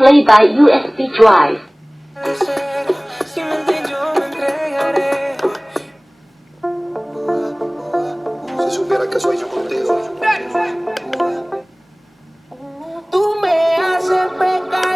Play by USB drive. Si mente yo me entregaré. Si supiera que sueño contigo. Tú me haces pecar.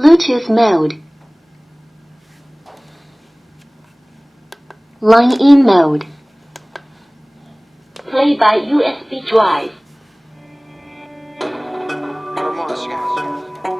Bluetooth mode. Line in mode. Play by USB drive. Vamos.